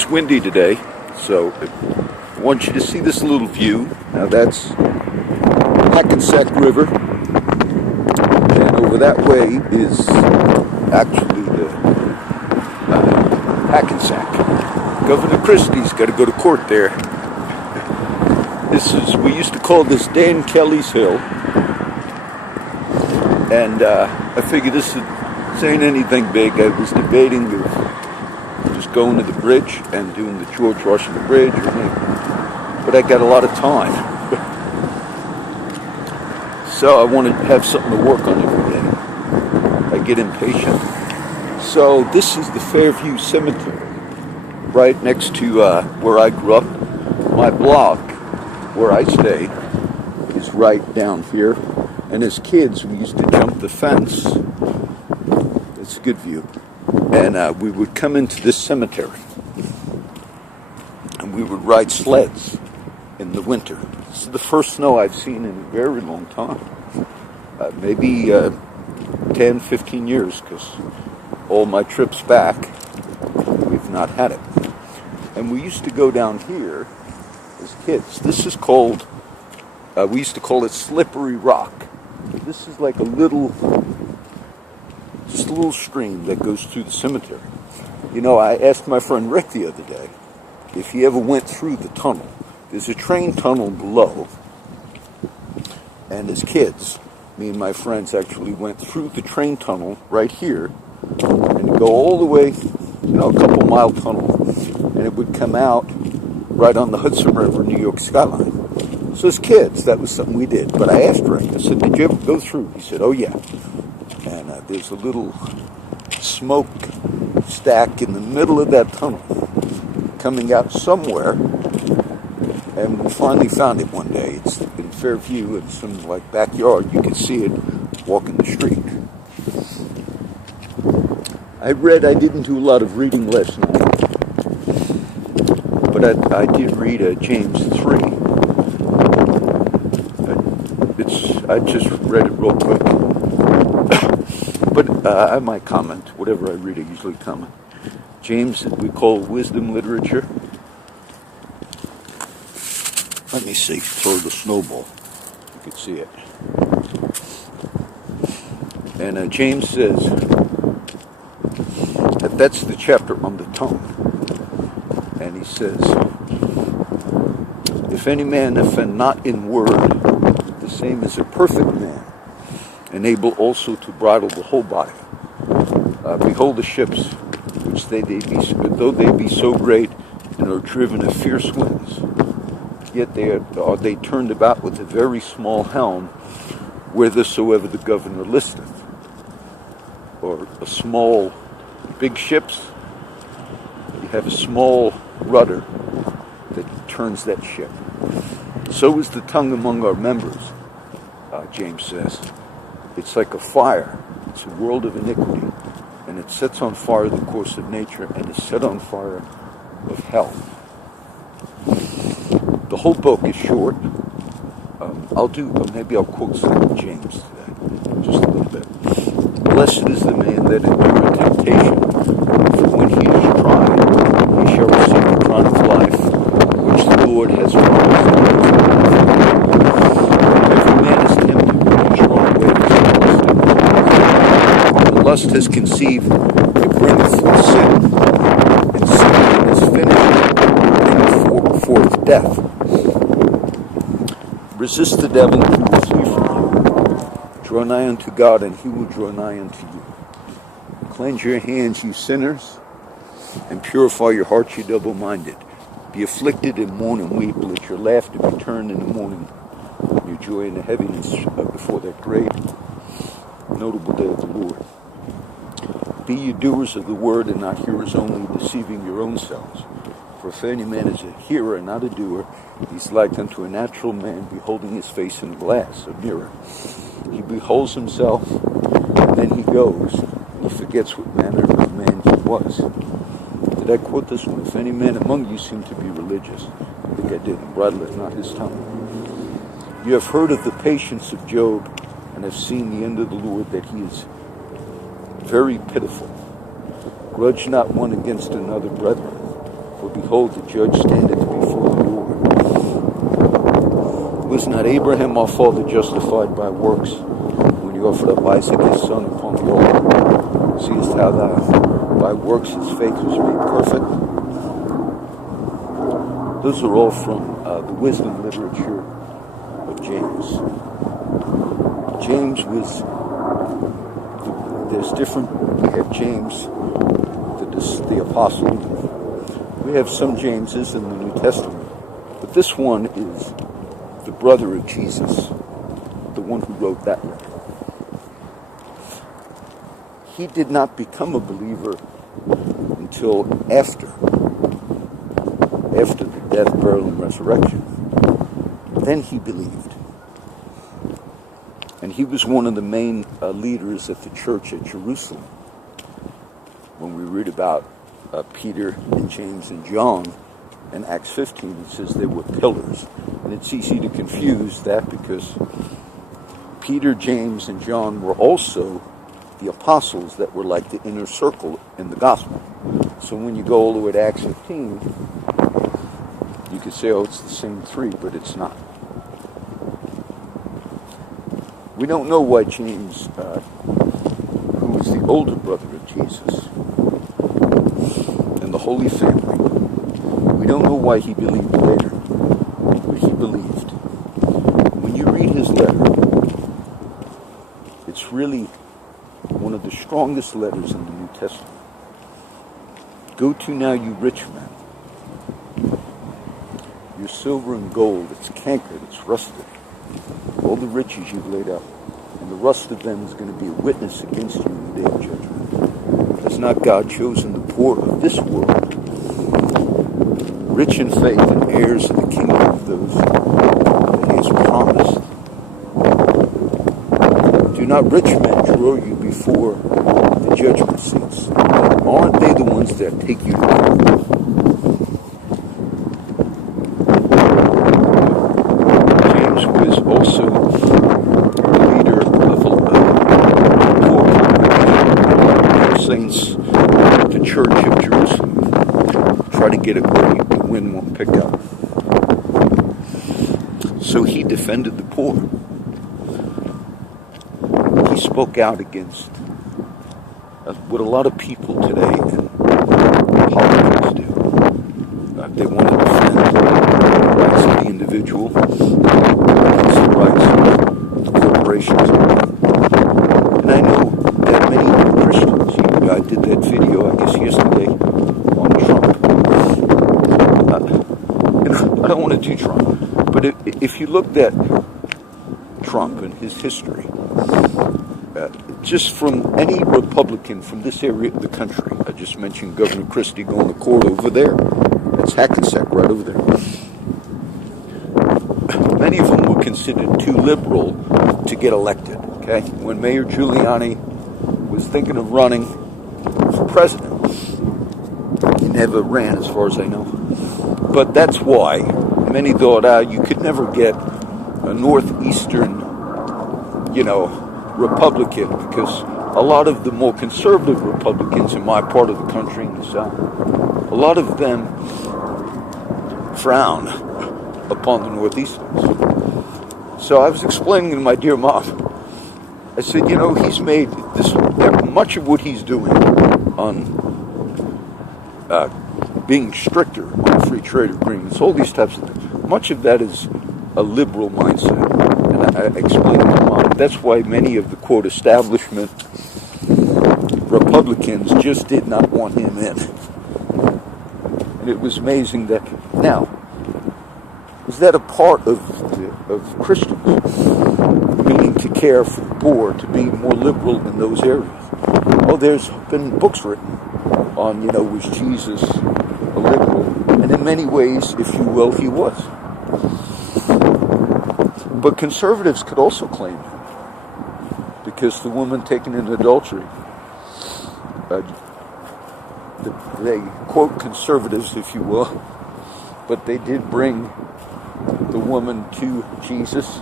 It's windy today, so I want you to see this little view. Now that's Hackensack River, and over that way is actually the Hackensack. Governor Christie's got to go to court there. We used to call this Dan Kelly's Hill, and I figured this ain't anything big. I was debating just going to the bridge and doing the George Washington Bridge, but I got a lot of time. So I wanted to have something to work on every day. I get impatient. So this is the Fairview Cemetery, right next to where I grew up. My block, where I stayed, is right down here. And as kids, we used to jump the fence. It's a good view. And we would come into this cemetery. And we would ride sleds in the winter. This is the first snow I've seen in a very long time. Maybe 10, 15 years, because all my trips back, we've not had it. And we used to go down here as kids. This is called, we used to call it Slippery Rock. This is like a little stream that goes through the cemetery. You know, I asked my friend Rick the other day if he ever went through the tunnel. There's a train tunnel below, and as kids, me and my friends actually went through the train tunnel right here, and go all the way, a couple mile tunnel, and it would come out right on the Hudson River, New York skyline. So as kids, that was something we did. But I asked Rick, I said, did you ever go through? He said, oh yeah. And there's a little smoke stack in the middle of that tunnel coming out somewhere. And we finally found it one day. It's in Fairview, in some backyard. You can see it walking the street. I didn't do a lot of reading last night, but I did read James 3. I just read it real quick. But I might comment. Whatever I read, I usually comment. James, we call wisdom literature. Let me see. Throw the snowball. You can see it. And James says that's the chapter on the tongue. And he says, if any man offend not in word, the same as a perfect man, and able also to bridle the whole body. Behold the ships, which though they be so great, and are driven of fierce winds, yet are they turned about with a very small helm, whithersoever the governor listeth. Or big ships, you have a small rudder that turns that ship. So is the tongue among our members, James says. It's like a fire. It's a world of iniquity. And it sets on fire the course of nature, and is set on fire of hell. The whole book is short. Maybe I'll quote some of James today, just a little bit. Blessed is the man that endureth temptation, for when he is tried, he shall receive the crown of life, which the Lord has promised. Every man is tempted when he is drawn away with lust. When lust has conceived, it bringeth forth sin, and sin, when it is finished, bringeth forth death. Resist the devil, and he will flee from you. Draw nigh unto God, and he will draw nigh unto you. Cleanse your hands, you sinners, and purify your hearts, you double-minded. Be afflicted and mourn and weep. Let your laughter be turned in the morning, your joy in the heaviness before that great, notable day of the Lord. Be ye doers of the word, and not hearers only, deceiving your own selves. For if any man is a hearer and not a doer, he's like unto a natural man beholding his face in a glass, a mirror. He beholds himself, and then he goes, and he forgets what manner of man he was. Did I quote this one? If any man among you seem to be religious, I think I did, and bridleth not his tongue. You have heard of the patience of Job, and have seen the end of the Lord, that he is very pitiful. Grudge not one against another, brethren. For behold, the judge standeth before the door. Was not Abraham our father justified by works, when he offered up Isaac his son upon the altar? Seest how that by works his faith was made perfect? Those are all from the wisdom literature of James. James was, there's different, we have James, the apostle. We have some Jameses in the New Testament. But this one is the brother of Jesus, the one who wrote that letter. He did not become a believer until after the death, burial, and resurrection. Then he believed. And he was one of the main leaders at the church at Jerusalem. When we read about Peter and James and John in Acts 15, it says they were pillars. And it's easy to confuse that because Peter, James, and John were also the apostles that were like the inner circle in the gospel. So when you go all the way to Acts 15, you could say, oh, it's the same three, but it's not. We don't know why James, who was the older brother of Jesus, and the Holy Family, we don't know why he believed later, but he believed. When you read his letter, it's really one of the strongest letters in the New Testament. Go to now, you rich men. Your silver and gold, it's cankered, it's rusted. All the riches you've laid up, and the rust of them is going to be a witness against you in the day of judgment. Has not God chosen the poor of this world, rich in faith and heirs of the kingdom of those that he has promised? Do not rich men draw you before the judgment seats? Aren't they the ones that take you to court? James was also the leader of a poor congregation of saints at the church of Jerusalem. Try to get it where the wind won't pick up. So he defended the poor. He spoke out against what a lot of people today in politics do. They want to defend the rights of the individual against the rights of the corporations. And I know that many Christians, I did that video, I guess, yesterday on Trump. And I don't want to do Trump, but if you looked at Trump and his history, just from any Republican from this area of the country, I just mentioned Governor Christie going to court over there. That's Hackensack right over there. Many of them were considered too liberal to get elected. Okay, when Mayor Giuliani was thinking of running for president, he never ran, as far as I know. But that's why many thought you could never get a northeastern, Republican, because a lot of the more conservative Republicans in my part of the country, in the South, a lot of them frown upon the Northeasterners. So I was explaining to my dear mom, I said, he's made this, much of what he's doing on being stricter on free trade agreements, all these types of things, much of that is a liberal mindset. And I explained to my mom, that's why many of the, quote, establishment Republicans just did not want him in. And it was amazing that, now, is that a part of Christians, meaning to care for the poor, to be more liberal in those areas? Oh, there's been books written on, was Jesus a liberal? And in many ways, if you will, he was. But conservatives could also claim it, because the woman taken in adultery, they quote conservatives, if you will, but they did bring the woman to Jesus.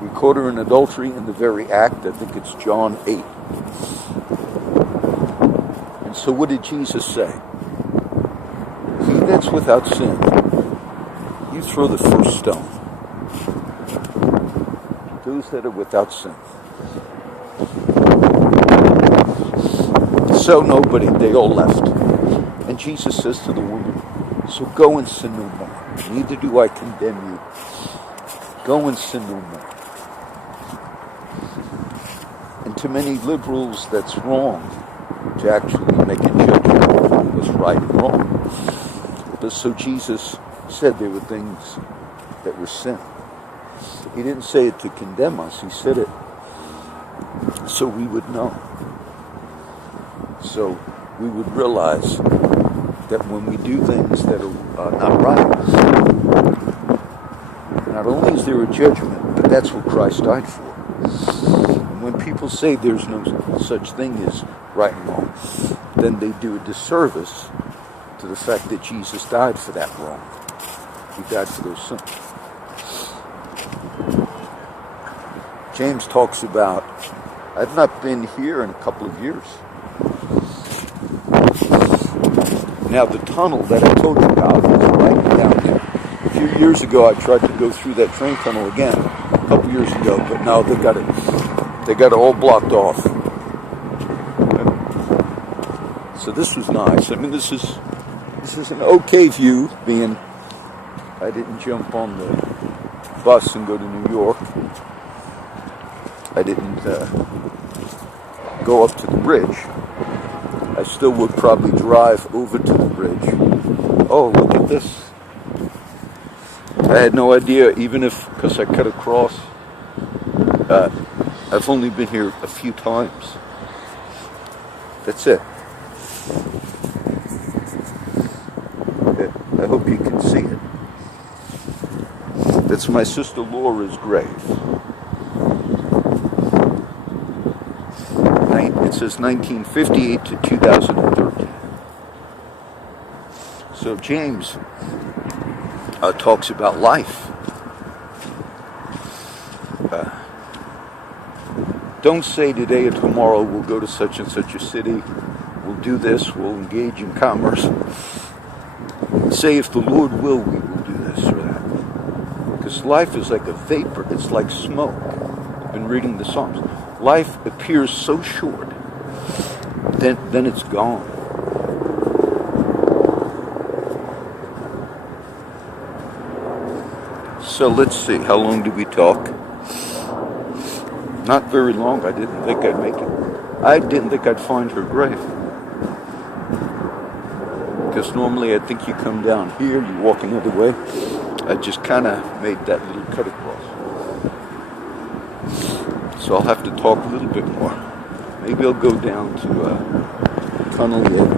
We caught her in adultery in the very act. I think it's John 8. And so what did Jesus say? He that's without sin, you throw the first stone. Those that are without sin. So nobody, they all left. And Jesus says to the woman, so go and sin no more. Neither do I condemn you. Go and sin no more. And to many liberals, that's wrong to actually make a judgment of what was right and wrong. But so Jesus said there were things that were sin. He didn't say it to condemn us. He said it so we would know. So we would realize that when we do things that are not right, not only is there a judgment, but that's what Christ died for. And when people say there's no such thing as right and wrong, then they do a disservice to the fact that Jesus died for that wrong. He died for those sins. James talks about, I've not been here in a couple of years. Now the tunnel that I told you about is right down there. A few years ago I tried to go through that train tunnel again, a couple years ago, but now they got it all blocked off. So this was nice. I mean, this is an okay view, being I didn't jump on the bus and go to New York. I didn't go up to the bridge. I still would probably drive over to the bridge. Oh, look at this. I had no idea, even if, because I cut across, I've only been here a few times. That's it. I hope you can see it. That's my sister Laura's grave. It says 1958 to 2013. So James talks about life. Don't say today or tomorrow we'll go to such and such a city, we'll do this, we'll engage in commerce. Say if the Lord will, we will do this or that. Because life is like a vapor, it's like smoke. I've been reading the Psalms. Life appears so short, then it's gone. So let's see, how long do we talk? Not very long. I didn't think I'd make it. I didn't think I'd find her grave. Because normally I think you come down here, you walk another way. I just kind of made that little cut across. So I'll have to talk a little bit more. Maybe I'll go down to Tunnel Yet.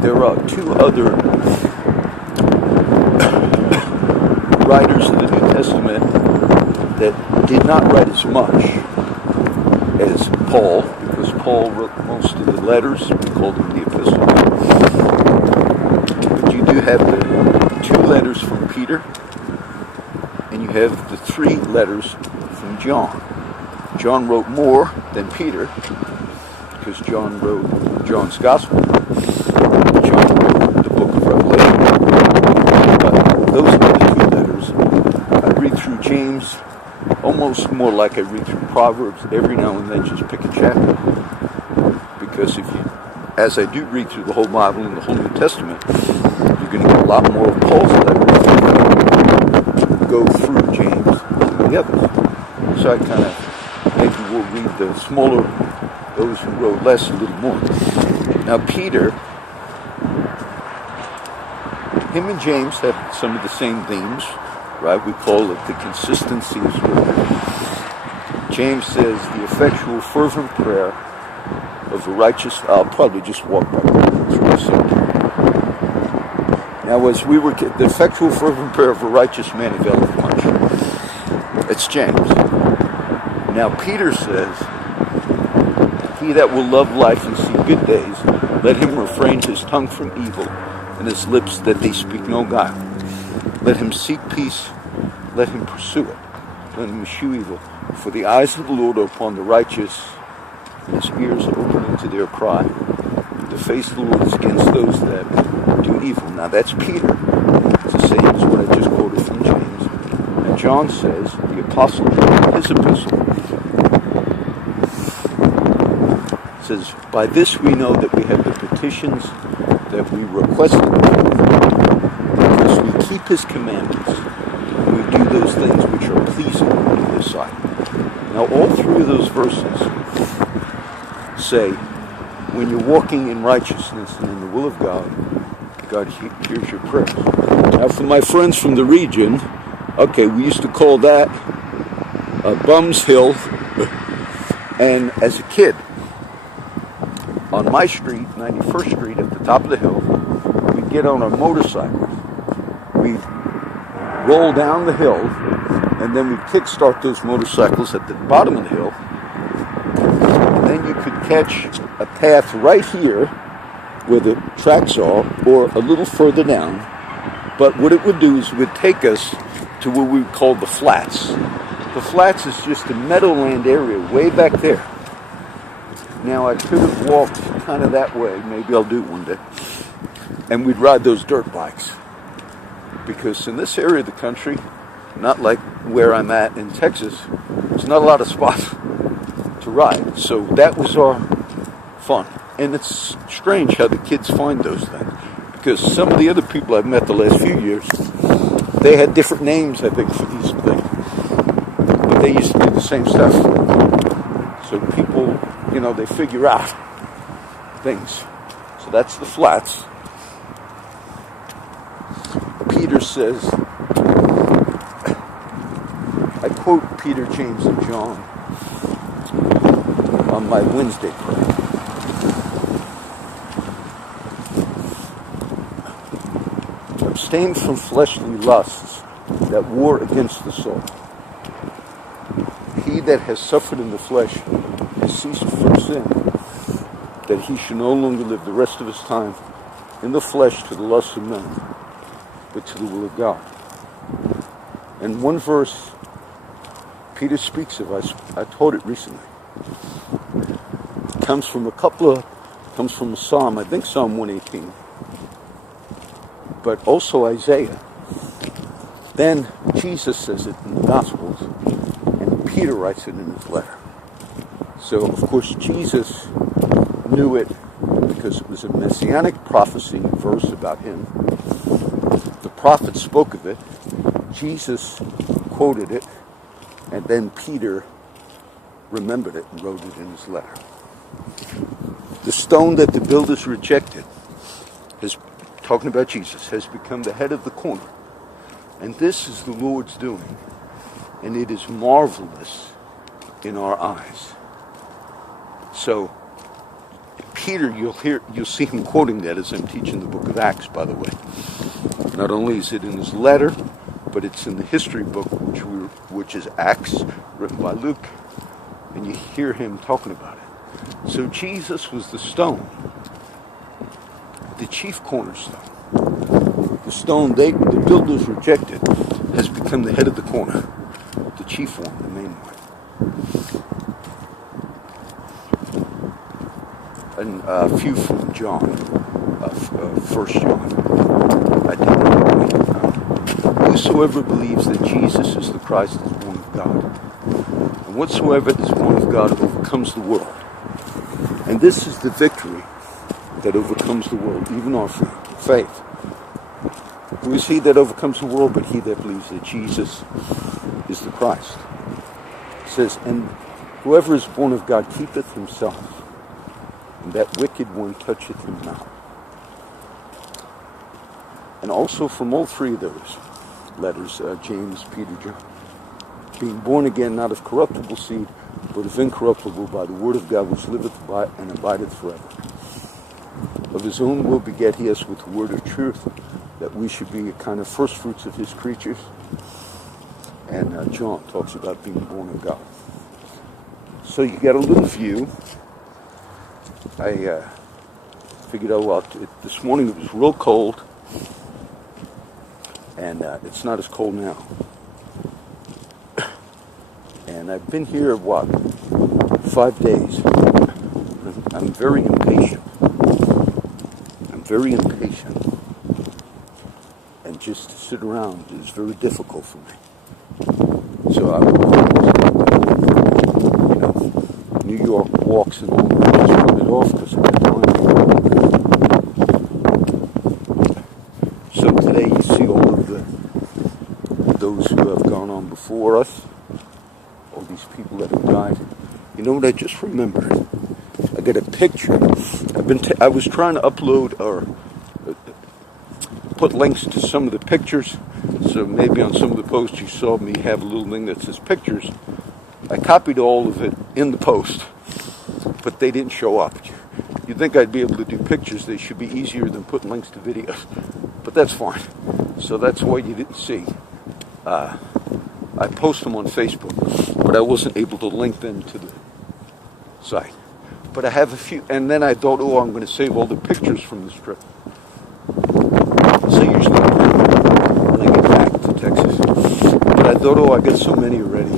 There are two other writers of the New Testament that did not write as much as Paul, because Paul wrote most of the letters. We call them the epistles. But you do have the 2 letters from Peter, and you have the 3 letters from John. John wrote more than Peter, because John wrote John's Gospel. John wrote the book of Revelation. But those are the 2 letters. I read through James almost more like I read through Proverbs. Every now and then just pick a chapter. Because as I do read through the whole Bible and the whole New Testament, you're going to get a lot more of Paul's letters go through James and the others. So I kind of, maybe we'll read the smaller, those who wrote less a little more. Now Peter, him and James have some of the same themes, right? We call it the consistency of Scripture. James says the effectual fervent prayer of the righteous, I'll probably just walk by through the subject. Now as we were, the effectual fervent prayer of a righteous man availeth much. It's James. Now Peter says, he that will love life and see good days, let him refrain his tongue from evil, and his lips that they speak no guile. Let him seek peace, let him pursue it. Let him eschew evil. For the eyes of the Lord are upon the righteous, and his ears are open unto their cry. The to face the Lord is against those that do evil. Now that's Peter. It's the same as what I just quoted from James. And John says, the Apostle John, his epistle, says, by this we know that we have the petitions that we requested because we keep his commandments and we do those things which are pleasing in his sight. Now all three of those verses say, when you're walking in righteousness and in the will of God, God hears your prayers. Now for my friends from the region, okay, we used to call that Bums Hill. And as a kid, on my street, 91st Street, at the top of the hill, we'd get on our motorcycles. We'd roll down the hill, and then we'd kickstart those motorcycles at the bottom of the hill. And then you could catch a path right here where the tracks are, or a little further down. But what it would do is it would take us to what we would call the flats. The flats is just a meadowland area way back there. Now I could have walked kind of that way, maybe I'll do it one day, and we'd ride those dirt bikes. Because in this area of the country, not like where I'm at in Texas, there's not a lot of spots to ride. So that was our fun. And it's strange how the kids find those things. Because some of the other people I've met the last few years, they had different names, I think, for these things. But they used to do the same stuff. So people, they figure out things. So that's the flats. Peter says, I quote Peter, James, and John on my Wednesday prayer. Abstain from fleshly lusts that war against the soul. He that has suffered in the flesh has ceased from sin, that he should no longer live the rest of his time in the flesh to the lusts of men, but to the will of God. And one verse Peter speaks of, I taught it recently. It comes from a psalm, I think Psalm 118, but also Isaiah. Then Jesus says it in the Gospels, and Peter writes it in his letter. So, of course, Jesus knew it because it was a messianic prophecy verse about him. The prophet spoke of it, Jesus quoted it, and then Peter remembered it and wrote it in his letter. The stone that the builders rejected, talking about Jesus, has become the head of the corner. And this is the Lord's doing, and it is marvelous in our eyes. So, Peter, you'll see him quoting that as I'm teaching the book of Acts, by the way. Not only is it in his letter, but it's in the history book, which is Acts, written by Luke, and you hear him talking about it. So Jesus was the stone, the chief cornerstone. The stone the builders rejected has become the head of the corner, the chief one, the main one. And a few from John, 1 John. I did whosoever believes that Jesus is the Christ is born of God. And whatsoever is born of God overcomes the world. And this is the victory that overcomes the world, even our faith. Who is he that overcomes the world but he that believes that Jesus is the Christ? It says, and whoever is born of God keepeth himself, and that wicked one toucheth him not. And also from all three of those letters, James, Peter, John, being born again not of corruptible seed, but of incorruptible by the word of God which liveth and abideth forever. Of his own will beget he us with the word of truth, that we should be a kind of first fruits of his creatures. And John talks about being born of God. So you get a little view. I figured, this morning it was real cold, and it's not as cold now. And I've been here, 5 days. I'm very impatient. very impatient. And just to sit around is very difficult for me. So I would, New York walks and all that, just put it off because I got time. So today you see all of those who have gone on before us, all these people that have died. You know what I just remembered? I got a picture. I was trying to upload or put links to some of the pictures, so maybe on some of the posts you saw me have a little thing that says pictures. I copied all of it in the post, but they didn't show up. You'd think I'd be able to do pictures. They should be easier than putting links to videos, but that's fine. So that's why you didn't see. I post them on Facebook, but I wasn't able to link them to the site. But I have a few, and then I thought, oh, I'm going to save all the pictures from this trip. So usually when I get back to Texas. But I thought, oh, I got so many already.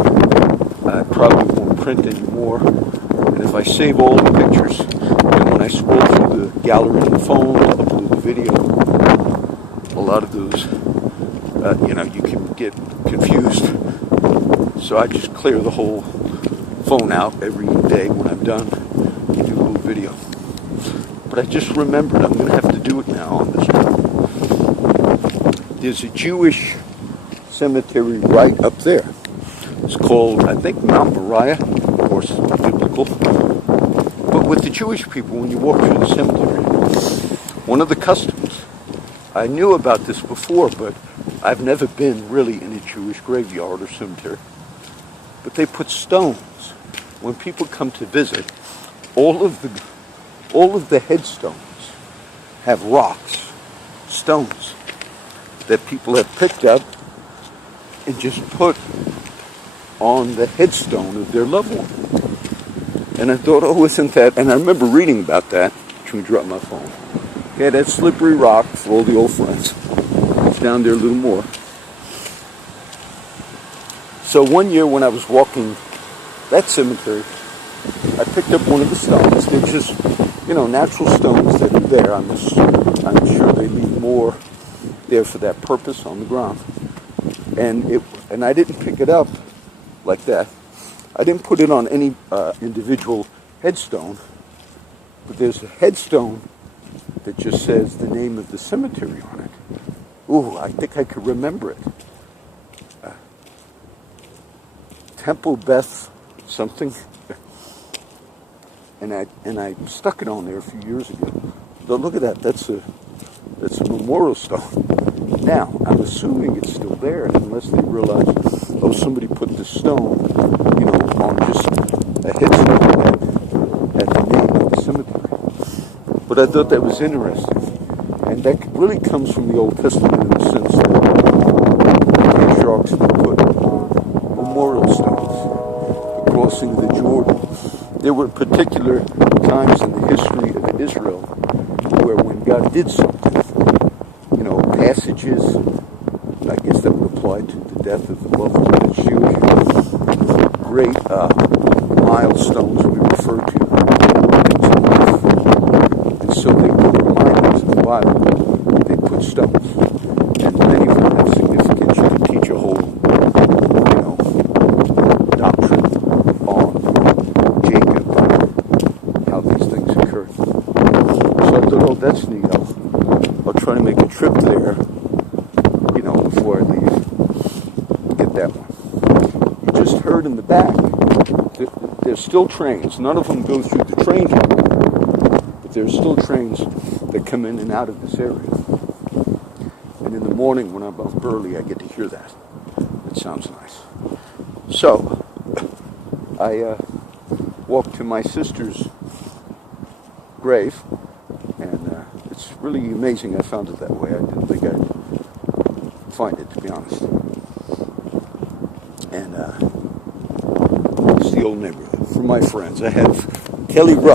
I probably won't print anymore. And if I save all the pictures, and when I scroll through the gallery on the phone, upload the video, a lot of those, you can get confused. So I just clear the whole phone out every day when I'm done and do a little video. But I just remembered I'm going to have to do it now on this trip. There's a Jewish cemetery right up there. It's called, I think, Mount Moriah, of course, biblical. But with the Jewish people, when you walk through the cemetery, one of the customs, I knew about this before, but I've never been really in a Jewish graveyard or cemetery. But they put stones. When people come to visit, all of the headstones have rocks, stones, that people have picked up and just put on the headstone of their loved one. And I thought, oh, isn't that? And I remember reading about that. Let me drop my phone. Yeah, that slippery rock for all the old friends. It's down there a little more. So one year when I was walking that cemetery, I picked up one of the stones. They're just, natural stones that are there. I'm sure they leave more there for that purpose on the ground. And I didn't pick it up like that. I didn't put it on any individual headstone, but there's a headstone that just says the name of the cemetery on it. Ooh, I think I could remember it. Temple Beth something. And I stuck it on there a few years ago. But look at that. That's a memorial stone. Now, I'm assuming it's still there unless they realize, oh, somebody put this stone, on just a headstone at the name of the cemetery. But I thought that was interesting. And that really comes from the Old Testament in the sense that the patriarchs would put memorial stones, the crossing of the Jordan. There were particular times in the history of Israel where when God did something, passages, I guess that would apply to the death of the loved one, that's Jewish, great milestones we refer to into life. And so they put reminders in the Bible, they put stones. And many of them have significance. You can teach a whole, doctrine on Jacob, how these things occurred. So I thought, oh, that's neat. I'll try to make a trip there, before I leave. Get that one. You just heard in the back, there's still trains. None of them go through the train tunnel, but there's still trains that come in and out of this area. And in the morning when I'm up early, I get to hear that. It sounds nice. So, I walked to my sister's grave, and it's really amazing I found it that way. I didn't think I'd find it, to be honest. And it's the old neighborhood. For my friends, I have Kelly Rupp.